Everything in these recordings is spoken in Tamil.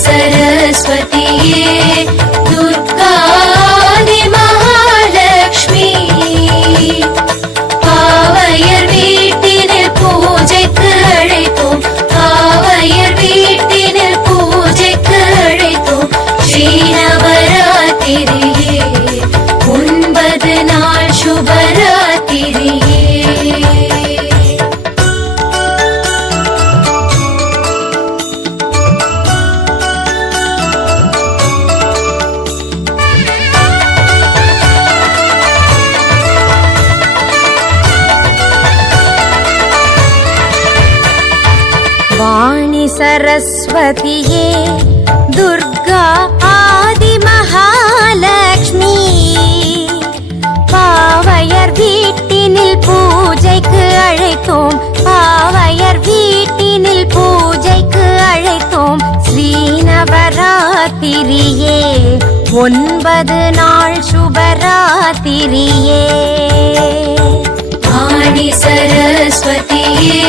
सरस्वतीये दुर्गादि महालक्ष्मी पावैयर वीट्टिनिल पूजैक्कु अழைத்தோம் पावैयर वीट्टिनिल पूजैक्कु अழைத்தோம் श्री नवरात्रिये 9 நாள் शुभरात्रिये वाणी सरस्वतीये दुर्गा आदि महालक्ष्मी पावैयर वीट्टिनिल पूजैक्कु अழைத்தோம் पावैयर वीट्टिनिल पूजैक्कु अழைத்தோம் श्री नवरात्रिये 9 நாள் शुभरात्रिये वाणी सरस्वतीये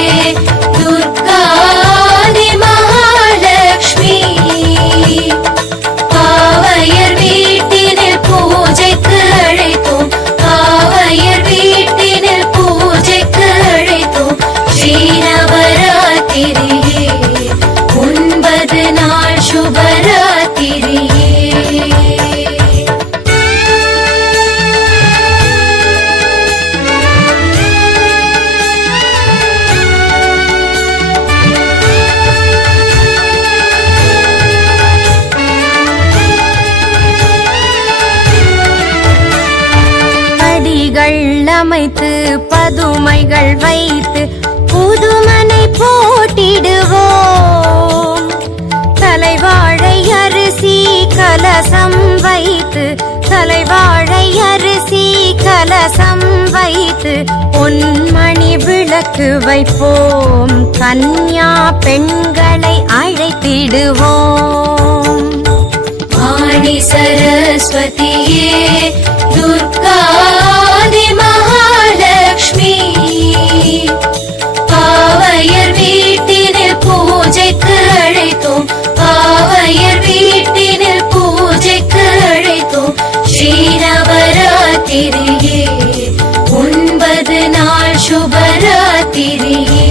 दुर्गादि महालक्ष्मी पावैयर वीट्टिनिल पूजैक्कु अழைத்தோம் पावैयर वीट्टिनिल पूजैक्कु अழைத்தோம் श्री नवरात्रिये 9 நாள் शुभरात्रिये அமைத்து பதுமைகள் வைத்து புதுமனை போட்டிடுவோம் தலைவாழை அரிசி கலசம் வைத்து தலைவாழை அரிசி கலசம் வைத்து பொன்மணி விளக்கு வைப்போம் கன்யா பெண்களை அழைத்திடுவோம் वाणी सरस्वतीये दुर्गादि महालक्ष्मी पावैयर वीट्टिनिल पूजैक्कु अழைத்தோம் पावैयर वीट्टिनिल पूजैक्कु अழைத்தோம் श्री नवरात्रिये 9 நாள் शुभरात्रिये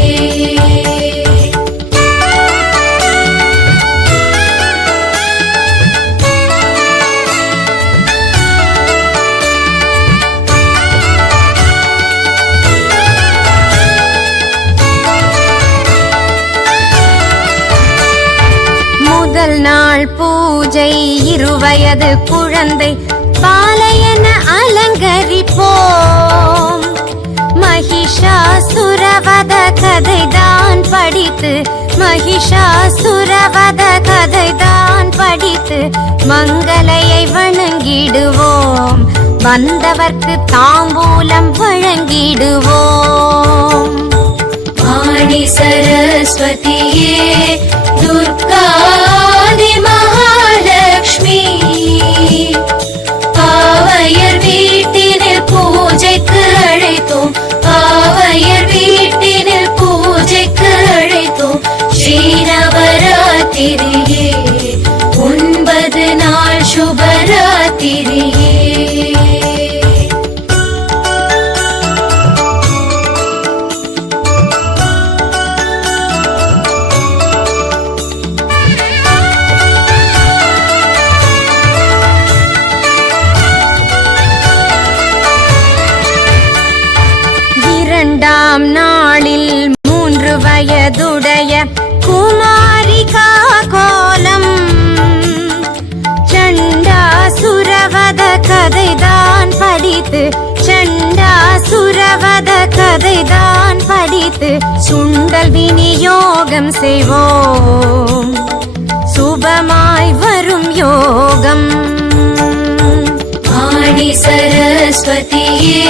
முதல் நாள் பூஜை 2 வயது குழந்தை பாலையென அலங்கரிப்போம் மகிஷாசுரவத கதைதான் படித்து மகிஷாசுரவத கதைதான் படித்து மங்களையை வணங்கிடுவோம் வந்தவர்க்கு தாம்பூலம் வழங்கிடுவோம் वाणी सरस्वतीये दुर्गादि महालक्ष्मी पावैयर वीट्टिनिल पूजैक्कु अழைத்தோம் पावैयर वीट्टिनिल पूजैक्कु अழைத்தோம் श्री नवरात्रिये 9 நாள் शुभरात्रिये இரண்டாம் நாளில் 3 வயதுடைய குமாரிகா கோலம் சண்டாசுரவத கதைதான் படித்து சண்டாசுரவத கதைதான் படித்து சுண்டல் விநியோகம் செய்வோம் சுபமாய் வரும் யோகம் वाणी सरस्वतीये